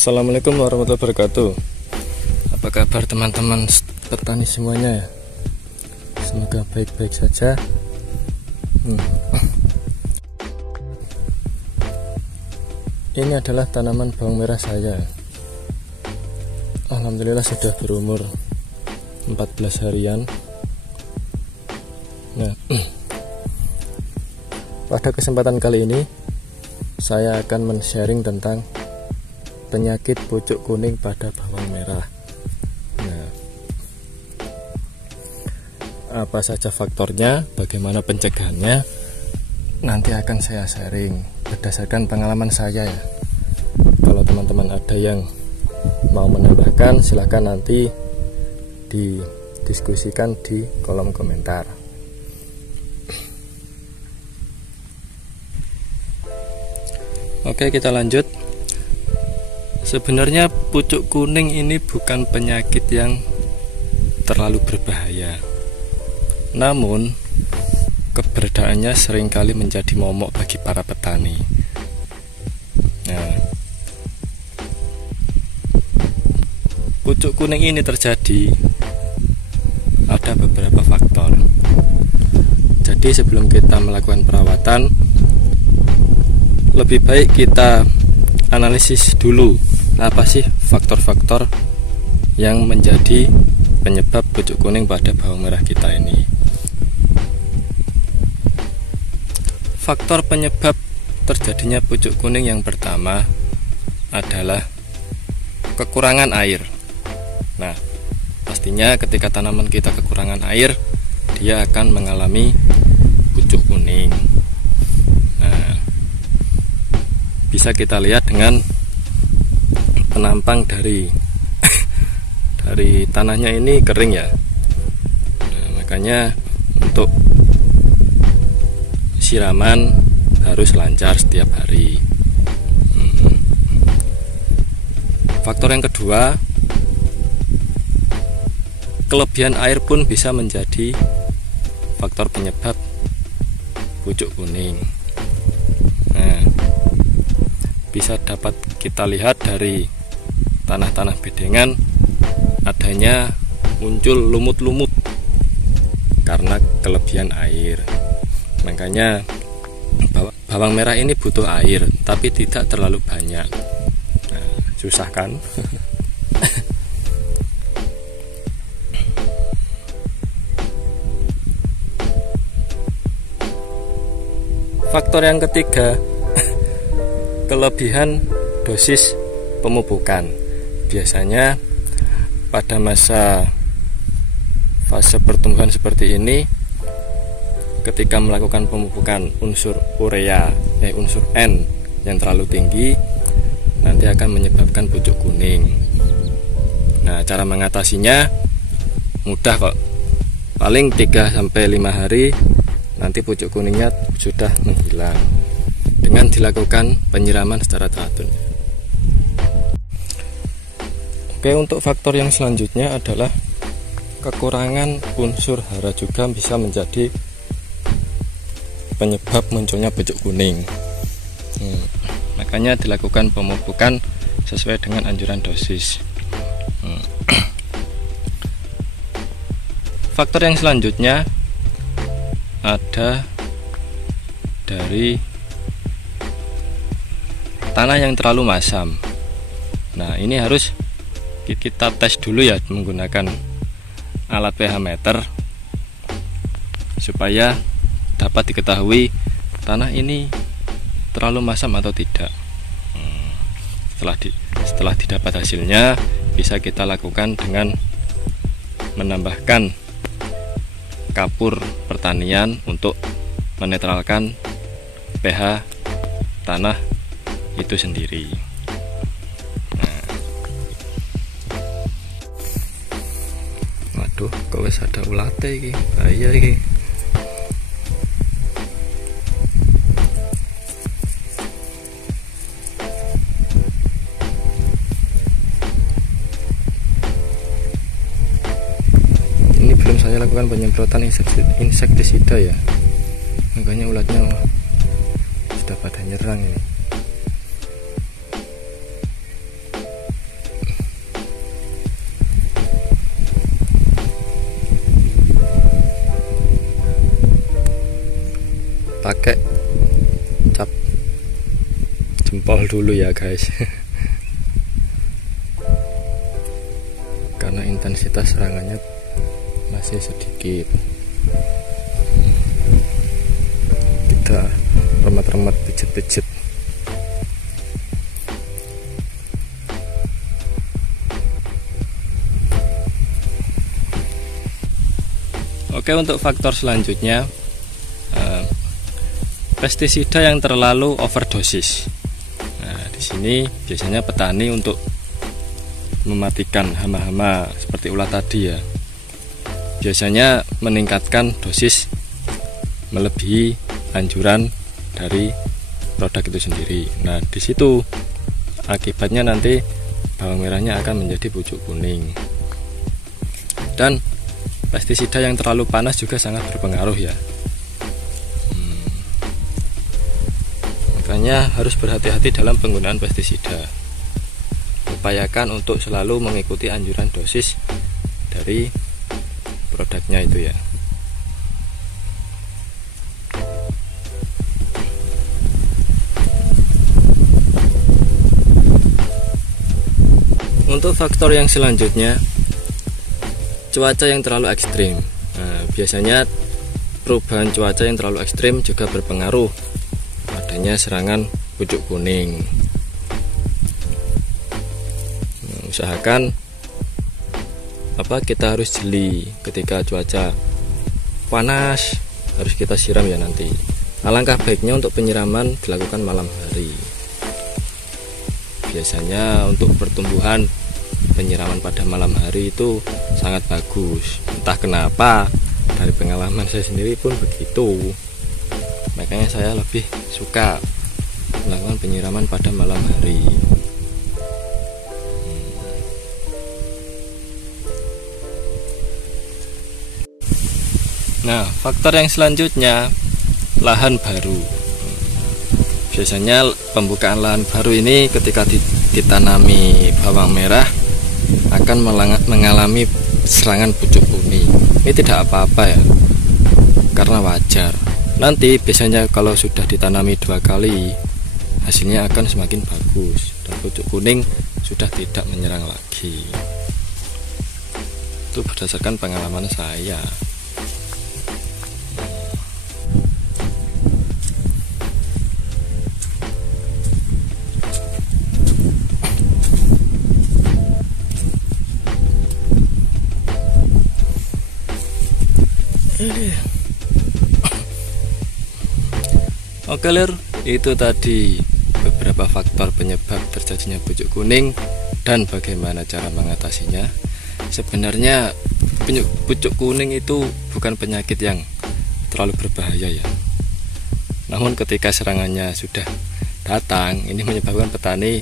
Assalamualaikum warahmatullahi wabarakatuh. Apa kabar teman-teman petani semuanya? Semoga baik-baik saja. Ini adalah tanaman bawang merah saya. Alhamdulillah sudah berumur 14 harian. Nah, pada kesempatan kali ini saya akan men-sharing tentang penyakit pucuk kuning pada bawang merah. Nah, apa saja faktornya, bagaimana pencegahannya, nanti akan saya sharing berdasarkan pengalaman saya ya. Kalau teman-teman ada yang mau menambahkan, silahkan nanti didiskusikan di kolom komentar. Oke, kita lanjut. Sebenarnya pucuk kuning ini bukan penyakit yang terlalu berbahaya. Namun, keberadaannya seringkali menjadi momok bagi para petani. Nah, pucuk kuning ini terjadi ada beberapa faktor. Jadi sebelum kita melakukan perawatan, lebih baik kita analisis dulu apa sih faktor-faktor yang menjadi penyebab pucuk kuning pada bawang merah kita ini. Faktor penyebab terjadinya pucuk kuning yang pertama adalah kekurangan air. Nah, pastinya ketika tanaman kita kekurangan air, dia akan mengalami pucuk kuning. Nah, bisa kita lihat dengan penampang dari tanahnya ini kering ya. Nah, makanya untuk siraman harus lancar setiap hari. Faktor yang kedua, kelebihan air pun bisa menjadi faktor penyebab pucuk kuning. Nah, bisa dapat kita lihat dari tanah-tanah bedengan adanya muncul lumut-lumut karena kelebihan air. Makanya bawang merah ini butuh air, tapi tidak terlalu banyak. Nah, susah kan? Faktor yang ketiga, kelebihan dosis pemupukan. Biasanya pada fase pertumbuhan seperti ini, ketika melakukan pemupukan unsur urea, unsur N yang terlalu tinggi, nanti akan menyebabkan pucuk kuning. Nah, cara mengatasinya mudah kok. Paling 3-5 hari nanti pucuk kuningnya sudah menghilang dengan dilakukan penyiraman secara teratur. Oke, untuk faktor yang selanjutnya adalah kekurangan unsur hara juga bisa menjadi penyebab munculnya pucuk kuning. Makanya dilakukan pemupukan sesuai dengan anjuran dosis. Faktor yang selanjutnya ada dari tanah yang terlalu masam. Nah, ini harus kita tes dulu ya menggunakan alat pH meter supaya dapat diketahui tanah ini terlalu masam atau tidak. Setelah didapat hasilnya, bisa kita lakukan dengan menambahkan kapur pertanian untuk menetralkan pH tanah itu sendiri. Waduh, kok wis ada ulate iki. Bahaya iki. Ini belum saya lakukan penyemprotan insektisida ya. Makanya ulatnya sudah pada nyerang ini. Pakai cap jempol dulu ya guys. Karena intensitas serangannya masih sedikit. Kita remat-remat, pijet-pijet. Oke, untuk faktor selanjutnya, pestisida yang terlalu overdosis. Nah, di sini biasanya petani untuk mematikan hama-hama seperti ulat tadi ya, biasanya meningkatkan dosis melebihi anjuran dari produk itu sendiri. Nah, di situ akibatnya nanti bawang merahnya akan menjadi pucuk kuning. Dan pestisida yang terlalu panas juga sangat berpengaruh ya. Makanya harus berhati-hati dalam penggunaan pestisida. Upayakan untuk selalu mengikuti anjuran dosis dari produknya itu ya. Untuk faktor yang selanjutnya, cuaca yang terlalu ekstrim. Nah, biasanya perubahan cuaca yang terlalu ekstrim juga berpengaruh adanya serangan pucuk kuning. Nah, usahakan kita harus jeli ketika cuaca panas, harus kita siram ya nanti. Alangkah baiknya untuk penyiraman dilakukan malam hari. Biasanya untuk pertumbuhan penyiraman pada malam hari itu sangat bagus. Entah kenapa, dari pengalaman saya sendiri pun begitu. Makanya saya lebih suka melakukan penyiraman pada malam hari. Nah, faktor yang selanjutnya, lahan baru. Biasanya pembukaan lahan baru ini ketika ditanami bawang merah akan mengalami serangan pucuk kuning. Ini tidak apa-apa ya, karena wajar. Nanti biasanya kalau sudah ditanami 2 kali, hasilnya akan semakin bagus dan pucuk kuning sudah tidak menyerang lagi. Itu berdasarkan pengalaman saya. Oke lur, itu tadi beberapa faktor penyebab terjadinya pucuk kuning dan bagaimana cara mengatasinya. Sebenarnya pucuk kuning itu bukan penyakit yang terlalu berbahaya ya. Namun ketika serangannya sudah datang, ini menyebabkan petani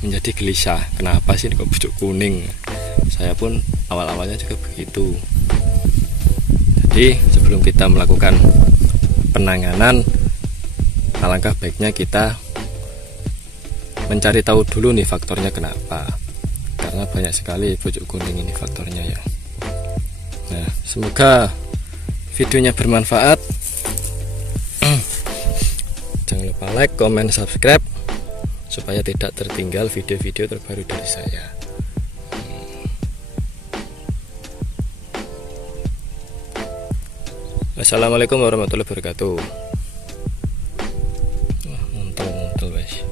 menjadi gelisah. Kenapa sih kok pucuk kuning? Saya pun awal-awalnya juga begitu. Jadi sebelum kita melakukan penanganan, alangkah baiknya kita mencari tahu dulu nih faktornya kenapa, karena banyak sekali pucuk kuning ini faktornya ya. Nah, semoga videonya bermanfaat. Jangan lupa like, comment, subscribe supaya tidak tertinggal video-video terbaru dari saya. Assalamualaikum warahmatullahi wabarakatuh. Wah, muntul guys.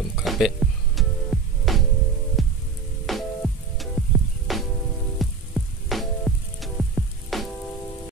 Kabeh.